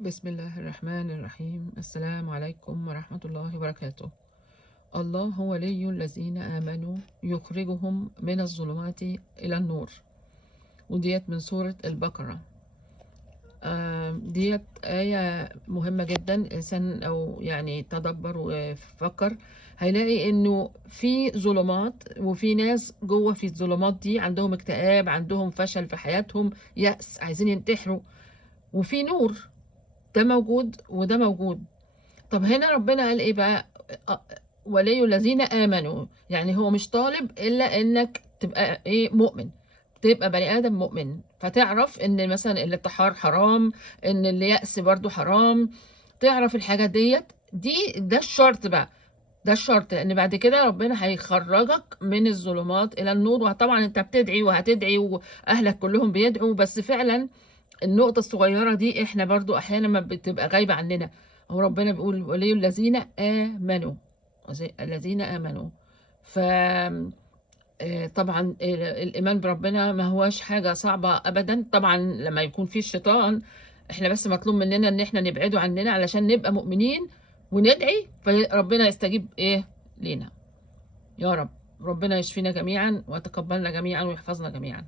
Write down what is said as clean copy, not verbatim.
بسم الله الرحمن الرحيم. السلام عليكم ورحمة الله وبركاته. الله هو ولي الذين آمنوا يخرجهم من الظلمات إلى النور. وديت من سورة البقرة. ديت آية مهمة جدا. الإنسان أو يعني تدبر وفكر هيلاقي إنه في ظلمات، وفي ناس جوه في الظلمات دي عندهم اكتئاب، عندهم فشل في حياتهم، يأس، عايزين ينتحروا. وفي نور، ده موجود وده موجود. طب هنا ربنا قال ايه بقى؟ أ- ولي الذين امنوا، يعني هو مش طالب الا انك تبقى ايه؟ مؤمن. تبقى بني ادم مؤمن، فتعرف ان مثلا الانتحار حرام، ان اليأس برضو حرام. تعرف الحاجات ده الشرط بقى. ده الشرط، لان بعد كده ربنا هيخرجك من الظلمات الى النور. وطبعا انت بتدعي وهتدعي واهلك كلهم بيدعوا، بس فعلا النقطة الصغيرة دي احنا برضو احيانا ما بتبقى غايبة عننا. هو ربنا بيقول ولي الذين آمنوا، الذين آمنوا. ف طبعا الإيمان بربنا ما هوش حاجة صعبة أبدا. طبعا لما يكون في الشيطان، احنا بس مطلوب مننا ان احنا نبعده عننا علشان نبقى مؤمنين وندعي، فربنا يستجيب ايه لينا. يا رب ربنا يشفينا جميعا ويتقبلنا جميعا ويحفظنا جميعا.